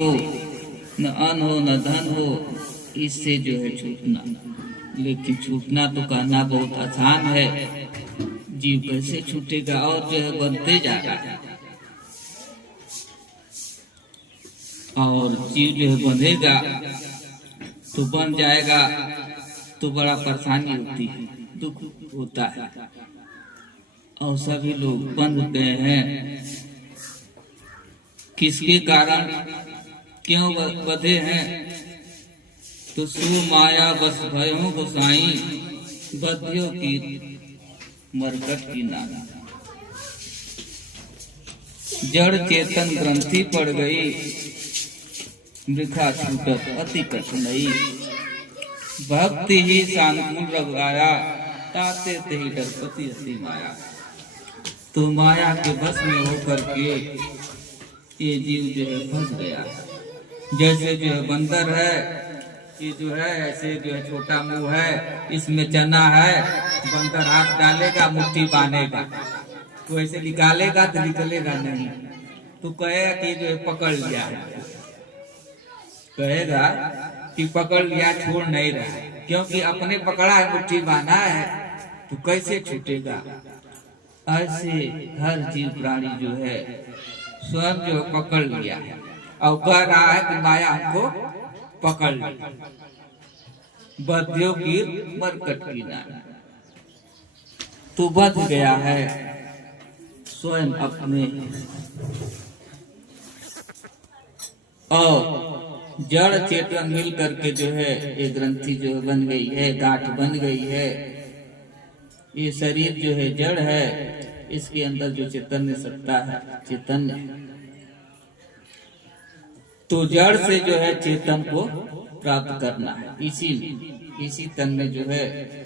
हो न अन्न हो न धन हो, इससे जो है छूटना। लेकिन छूटना तो कहना बहुत आसान है, जीव कैसे छूटेगा? और जो है बनते जा रहा है, और जीव जो है बंधेगा तो बन जाएगा तो बड़ा परेशानी होती है, दुख होता है। और सभी लोग बंध गए हैं, किसके कारण, क्यों बंधे हैं? तो सु माया बस भयो गोसाई, बधियों की मरकट की नाना। जड़ चेतन ग्रंथि पड़ गई, मृखा छूटत अति कठिनाई। भक्ति ही सानुकूल रघुराया, ताते ते ही डरपति अति माया। तो माया के बस में होकर के ये जीव जो है फंस गया। जैसे जो है बंदर है, ये जो है ऐसे जो है छोटा मुंह है, इसमें चना है, बंदर हाथ डालेगा मुट्ठी बांधेगा, तो ऐसे निकालेगा तो निकलेगा नहीं, तो कहेगा कि जो है पकड़ लिया है, कहेगा कि पकड़ लिया, छोड़ नहीं रहा, क्योंकि अपने पकड़ा है, मुट्ठी बांधा है, तो कैसे छूटेगा? ऐसे हर जीव प्राणी जो है स्वयं जो पकड़ लिया है और कह रहा है कि माया हमको पकड़ ली, बधियों की मरकट की नानी। तो बध गया है स्वयं अपने, और जड़ चेतन मिल करके जो है ये ग्रंथि जो बन गई है, गांठ बन गई है। ये शरीर जो है जड़ है, इसके अंदर जो चैतन्य सत्ता है, चैतन्य, तो जड़ से जो है चेतन को प्राप्त करना है। इसी तन में जो है,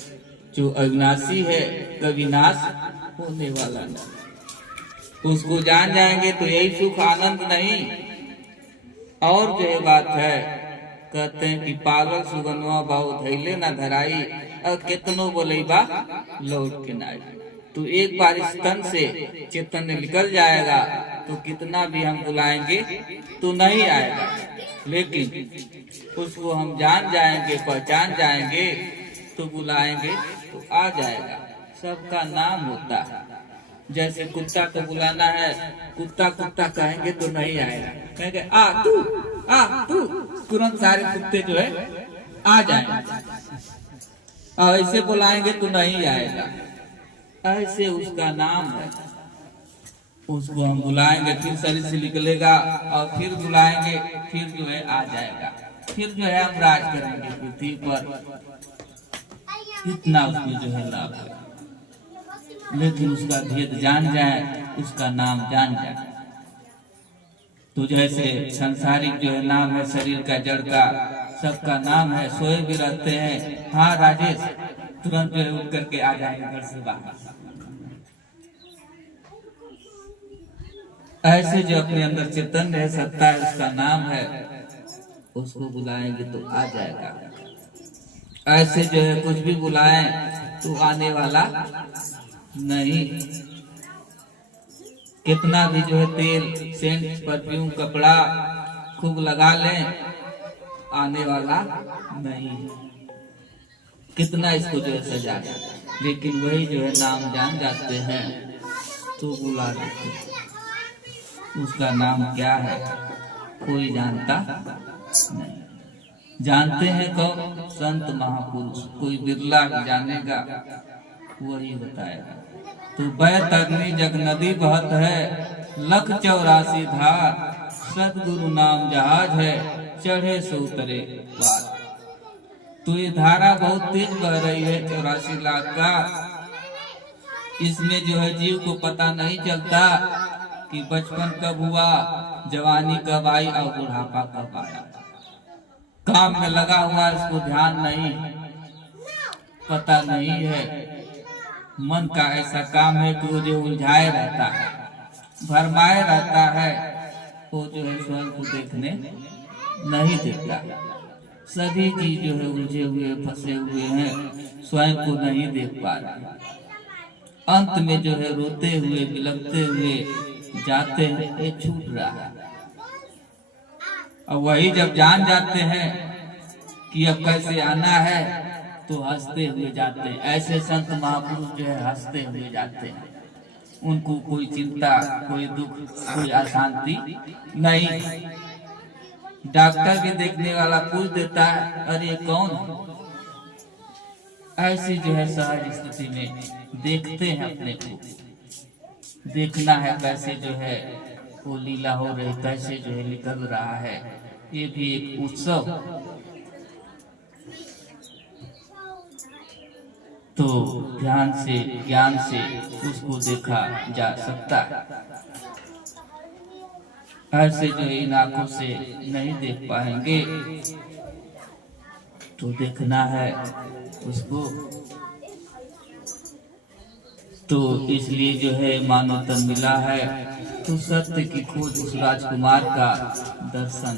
जो अविनाशी है, कभी नाश होने वाला नहीं, उसको जान जाएंगे तो यही सुख आनंद नहीं। और जो है बात है, कहते हैं कि पागल सुगनवा बाऊ धैले ना धराई, और कितनो बोलेबा लौट के नाई। तो एक बार इस तन से चेतन निकल जाएगा तो कितना भी हम बुलाएंगे तो नहीं आएगा, लेकिन उसको हम जान जाएंगे, पहचान जाएंगे, तो बुलाएंगे तो आ जाएगा। सबका नाम होता है। जैसे कुत्ता को बुलाना है, कुत्ता कुत्ता कहेंगे तो नहीं आएगा, कहेंगे आ तू, तुरंत सारे कुत्ते जो है आ जाएंगे। और ऐसे बुलाएंगे तो नहीं आएगा। ऐसे उसका नाम है, उसको हम बुलाएंगे, फिर शरीर से निकलेगा, और फिर बुलाएंगे, फिर जो है आ जाएगा, फिर जो है हम राज करेंगे पृथ्वी पर। इतना उसमें जो है लाभ है। लेकिन उसका भेद जान जाए, उसका नाम जान जाए, तो जैसे संसारिक जो है नाम है शरीर का, जड़ का, सबका नाम है, सोए भी रहते हैं, हाँ राजेश, तुरंत जो है उठ करके आ जाएंगे घर से बाहर। ऐसे जो अपने अंदर चैतन्य है, सत्ता है, उसका नाम है, उसको बुलाएंगे तो आ जाएगा। ऐसे जो है कुछ भी बुलाएं तो आने वाला नहीं। कितना भी जो है तेल, सेंट, परफ्यूम, कपड़ा खूब लगा लें, आने वाला नहीं। कितना इसको जो है सजा, लेकिन वही जो है नाम जान जाते हैं तो बुला देते हैं। उसका नाम क्या है कोई जानता नहीं। जानते हैं कौन? संत महापुरुष, कोई बिरला जानेगा, वही बताएगा। तो बैत अग्नि जग नदी बहत है, 184 धार, सतगुरु नाम जहाज है, चढ़े सो उतरे पार। तो ये धारा बहुत तेज बह रही है, 84 लाख का। इसमें जो है जीव को पता नहीं चलता कि बचपन कब हुआ, जवानी कब आई और बुढ़ापा कब आया। काम में लगा हुआ, इसको ध्यान नहीं, पता नहीं है। मन का ऐसा काम है कि वो जो उलझाए रहता है, भरमाए रहता है, वो जो है स्वयं को देखने नहीं देता। सभी जी जो है उलझे हुए, फंसे हुए हैं, स्वयं को नहीं देख पा रहे। अंत में जो है रोते हुए, बिलखते हुए जाते हैं, ये छूट रहा है। और वही जब जान जाते हैं कि अब कैसे आना है तो हंसते हुए जाते हैं। ऐसे संत महापुरुष जो है हंसते हुए जाते हैं, उनको कोई चिंता, कोई दुख, कोई अशांति नहीं। डॉक्टर भी देखने वाला पूछ देता है अरे कौन? ऐसी जो है सहज स्थिति में देखते हैं अपने को। देखना है कैसे जो है वो लीला हो रही, कैसे जो है निकल रहा है। ये भी एक उत्सव। तो ध्यान से, ज्ञान से उसको देखा जा सकता है। ऐसे जो इन आंखों से नहीं देख पाएंगे तो देखना है उसको। तो इसलिए जो है मानव तन मिला है तो सत्य की खोज उस राजकुमार का दर्शन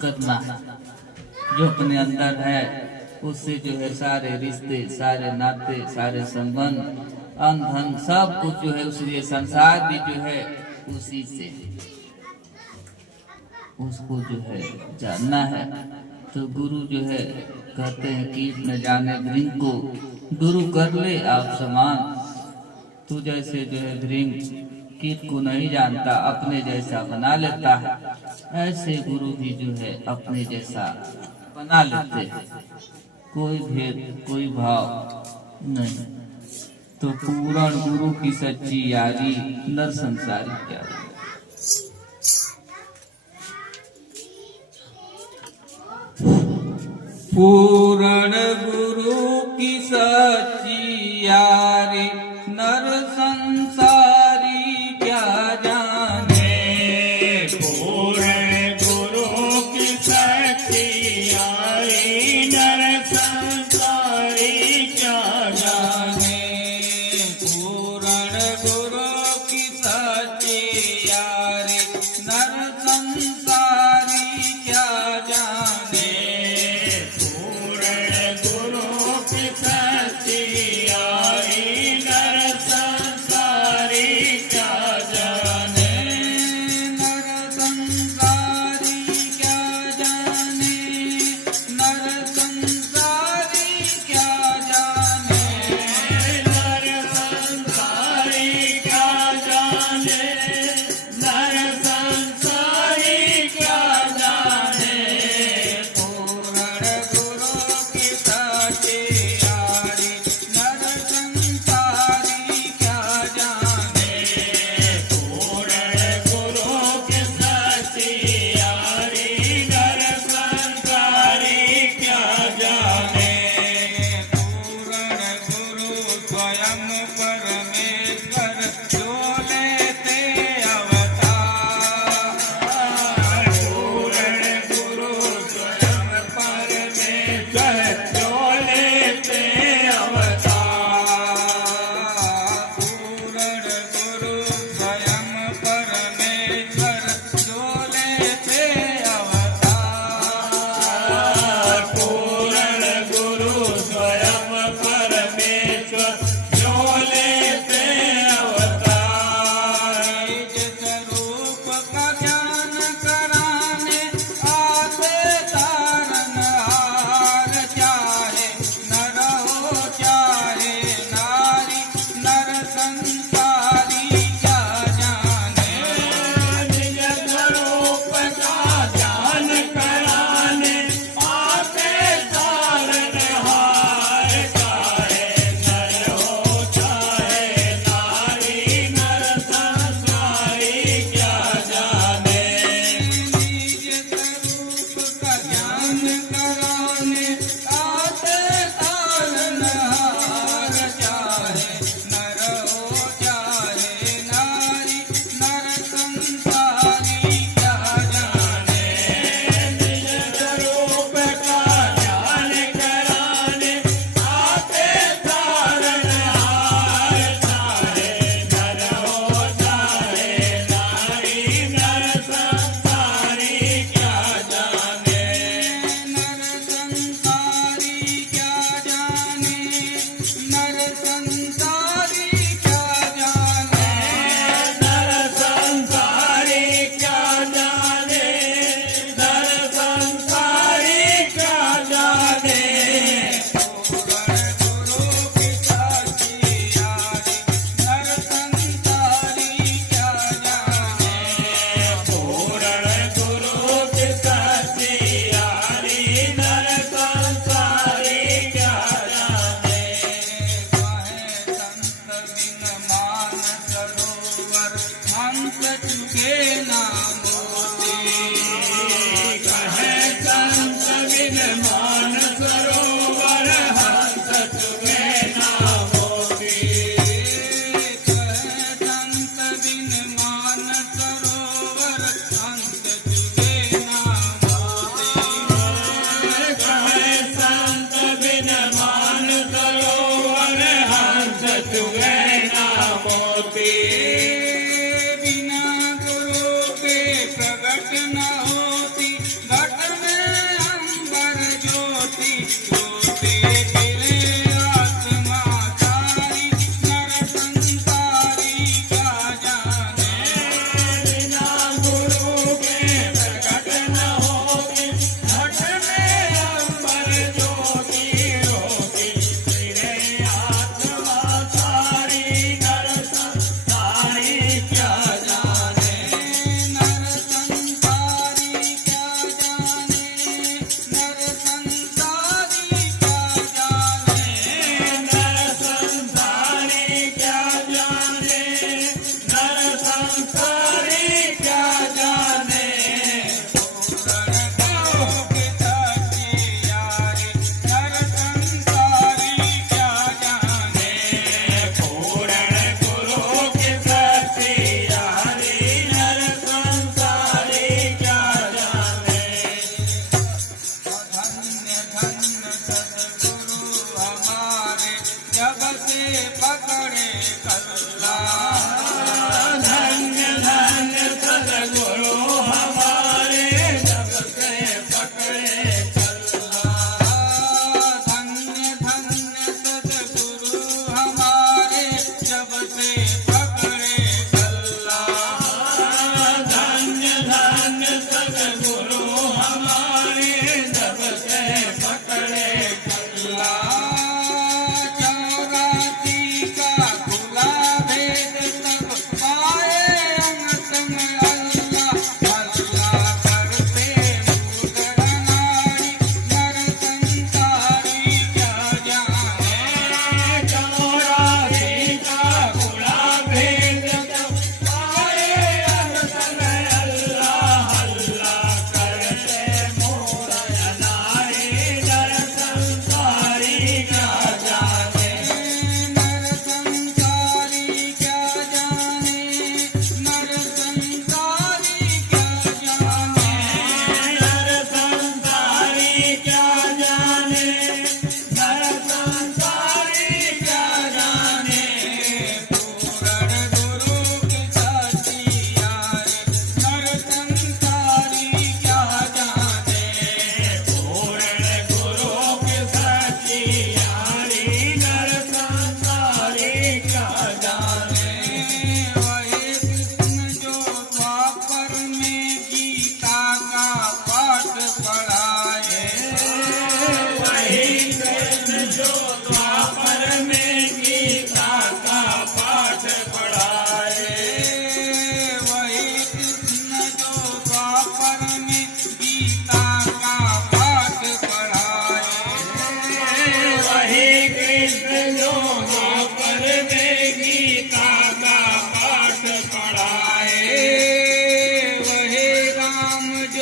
करना है जो अपने अंदर है। उससे जो है सारे रिश्ते, सारे नाते, सारे संबंध, अन धन सब कुछ जो है उसलिए संसार भी जो है उसी से, उसको जो है जानना है। तो गुरु जो है कहते हैं कीट न जाने भृंग को, गुरु कर ले आप समान। तो जैसे जो है भृंग कीट को नहीं जानता, अपने जैसा बना लेता है, ऐसे गुरु भी जो है अपने जैसा बना लेते हैं। कोई भेद, कोई भाव नहीं। तो पूर्ण गुरु की सच्ची यारी नर संसारी प्यारी। पूर्ण गुरु की सच्ची यारी नर संसारी क्या जाने। पूर्ण गुरु की सच्ची यारी नर संसारी क्या जाने। पूर्ण गुरु की सच्ची यारी नर संसारी क्या जाने। पूर्ण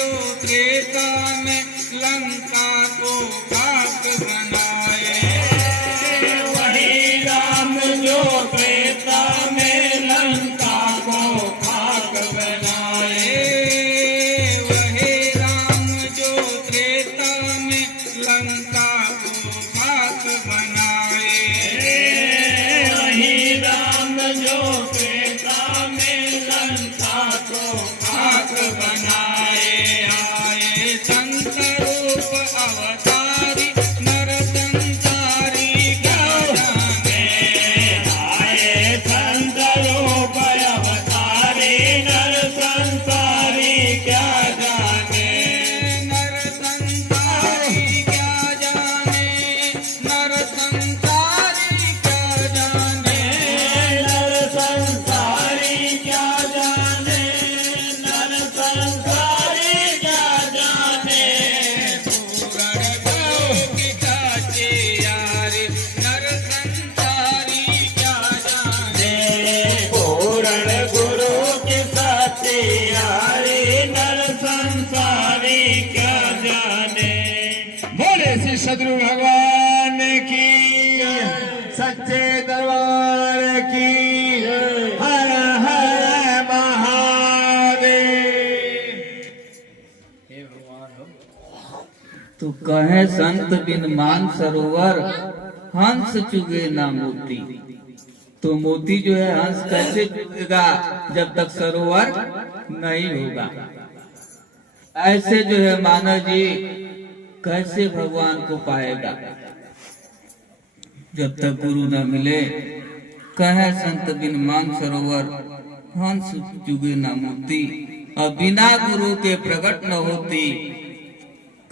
जो त्रेता में लंका को खाक बनाए। वही राम जो त्रेता में लंका को खाक बनाए। वही राम जो त्रेता में लंका को खाक बनाए। वही राम जो त्रेता में लंका को खाक बनाए। आए संत रूप अवतारी नर संसारी क्या जाने। आए संत रूप अवतारी नर संसारी क्या जाने। नर संसारी क्या जाने। नर संसारी क्या जाने। नर संसारी क्या जाने। नर संसारी क्या जाने। पूरण भाव की काचे यारे नर संसारी क्या जाने। पूर्ण गुरु के साथी यारी नर संसारी क्या जाने। बोले श्री सदगुरु भगवान की सच्चे दरबार की हर हर महादेव। तो कहे संत बिन मान सरोवर हंस चुगे ना मोती। तो मोती जो है हंस कैसे चुगेगा जब तक सरोवर नहीं होगा। ऐसे जो है मानव जी कैसे भगवान को पाएगा जब तक गुरु न मिले। कहे संत बिन मान सरोवर हंस चुगे ना मोती। और बिना गुरु के प्रकट न होती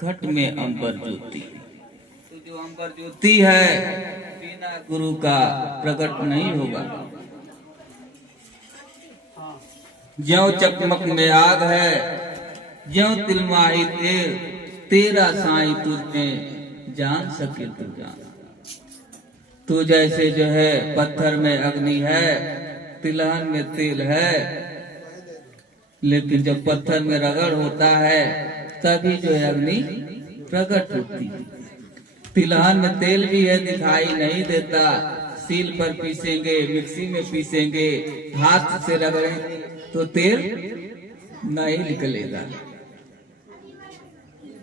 घट में अंबर ज्योति। तो जो अंबर ज्योति है बिना गुरु का प्रकट नहीं होगा। ज्यों चकमक में आग है ज्यों तिलमाही तेल। तेरा साई तुझने जान सके तू जान। तू जैसे जो है पत्थर में अग्नि है तिलहन में तेल है। लेकिन जब पत्थर में रगड़ होता है तभी जो है अग्नि प्रकट होती है। तिलहन में तेल भी है दिखाई नहीं देता। सील पर पीसेंगे मिक्सी में पीसेंगे हाथ से रगड़ेंगे तो तेल नहीं निकलेगा।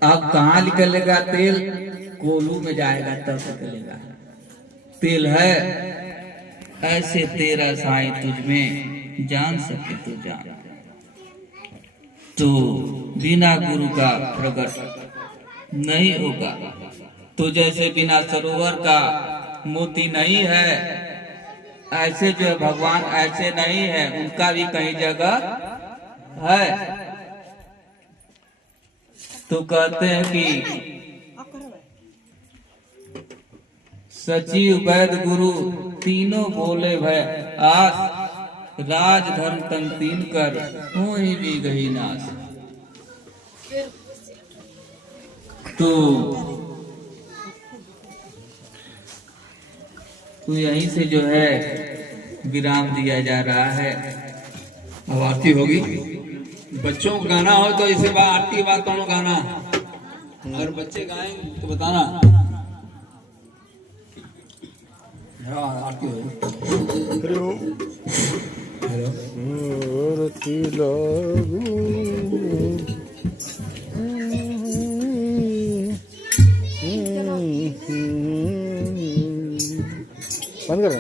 अब कहाँ निकलेगा तेल। कोलू में जाएगा तब निकलेगा तेल है। ऐसे तेरा साई तुझ में जान सके तो जान। तो बिना गुरु का प्रकट नहीं होगा। तो जैसे बिना सरोवर का मोती नहीं है ऐसे जो है भगवान ऐसे नहीं है। उनका भी कहीं जगह है। तो कहते हैं कि सचिव वैद गुरु तीनों बोले भय आस। राज धर्म तन तीन कर हो ही भी गई नाश। तो यहीं से जो है विराम दिया जा रहा है। अब आरती होगी। बच्चों को गाना हो तो इसे आरती के बाद कौन गाना। अगर बच्चे गाएं तो बताना। हाँ आरती होगी। बंद कर